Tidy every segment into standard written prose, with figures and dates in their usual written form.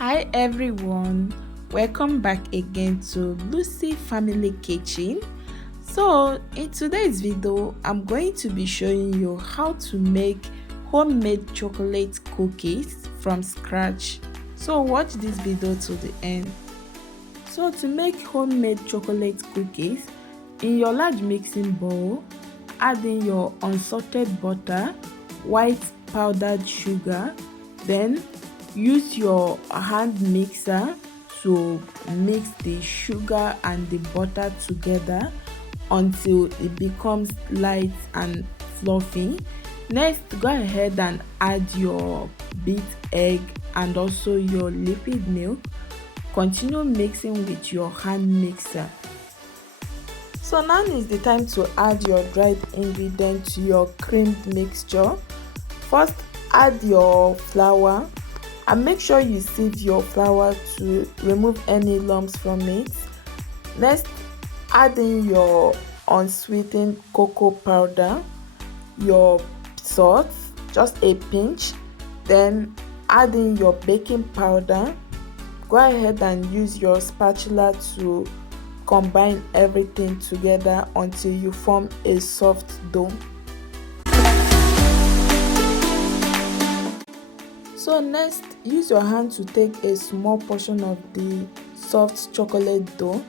Hi everyone, welcome back again to Lucy Family Kitchen. So in today's video, I'm going to be showing you how to make homemade chocolate cookies from scratch. So watch this video to the end. So to make homemade chocolate cookies, in your large mixing bowl, add in your unsalted butter, white powdered sugar, then use your hand mixer to mix the sugar and the butter together until it becomes light and fluffy. Next, go ahead and add your beat egg and also your liquid milk. Continue mixing with your hand mixer. So now is the time to add your dried ingredients to your creamed mixture. First, add your flour and make sure you sieve your flour to remove any lumps from it. Next, add in your unsweetened cocoa powder, your salt, just a pinch, then add in your baking powder. Go ahead and use your spatula to combine everything together until you form a soft dough. So next, use your hand to take a small portion of the soft chocolate dough,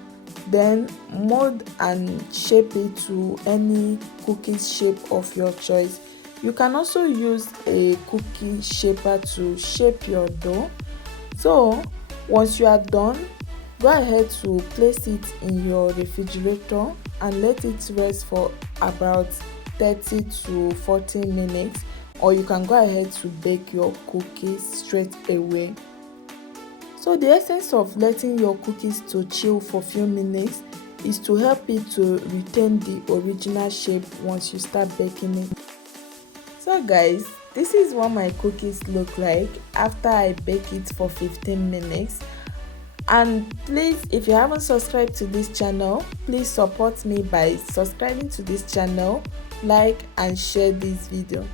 then mold and shape it to any cookies shape of your choice. You can also use a cookie shaper to shape your dough. So once you are done, go ahead to place it in your refrigerator and let it rest for about 30 to 40 minutes, or you can go ahead to bake your cookies straight away. So the essence of letting your cookies to chill for few minutes is to help it to retain the original shape once you start baking it. So guys, this is what my cookies look like after I bake it for 15 minutes. And please, if you haven't subscribed to this channel, please support me by subscribing to this channel, like and share this video.